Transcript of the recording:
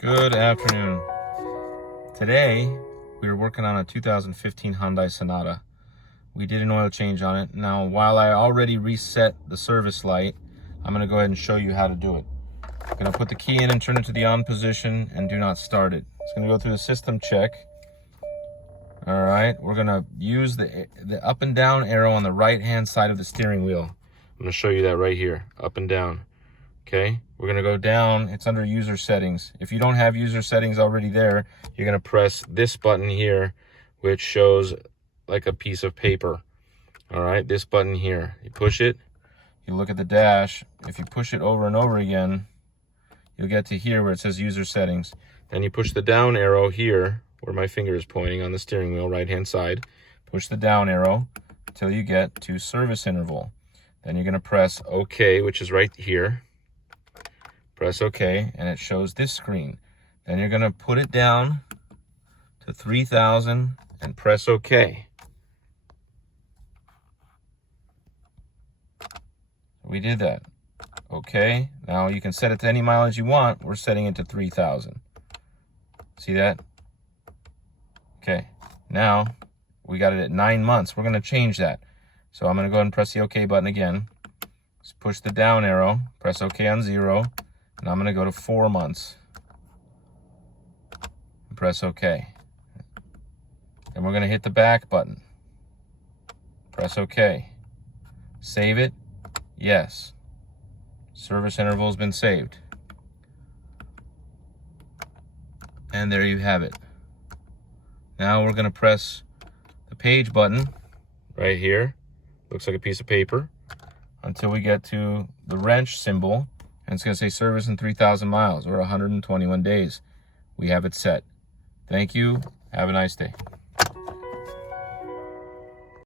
Good afternoon. Today, we were working on a 2015 Hyundai Sonata. We did an oil change on it. Now, while I already reset the service light, I'm going to go ahead and show you how to do it. I'm going to put the key in and turn it to the on position and do not start it. It's going to go through the system check. All right, we're going to use the up and down arrow on the right-hand side of the steering wheel. I'm going to show you that right here, up and down. Okay, we're going to go down. It's under user settings. If you don't have user settings already there, you're going to press this button here, which shows like a piece of paper. All right, this button here. You push it, you look at the dash. If you push it over and over again, you'll get to here where it says user settings. Then you push the down arrow here, where my finger is pointing on the steering wheel, right-hand side. Push the down arrow until you get to service interval. Then you're going to press OK, which is right here. Press OK, and it shows this screen. Then you're going to put it down to 3,000 and press OK. We did that. OK. Now you can set it to any mileage you want. We're setting it to 3,000. See that? Okay. Now we got it at 9 months. We're going to change that. So I'm going to go ahead and press the OK button again. Just push the down arrow. Press OK on 0. And I'm going to go to 4 months. And press OK. Then we're going to hit the back button. Press OK. Save it. Yes. Service interval has been saved. And there you have it. Now we're going to press the page button right here. Looks like a piece of paper. Until we get to the wrench symbol. And it's going to say service in 3,000 miles or 121 days. We have it set. Thank you. Have a nice day.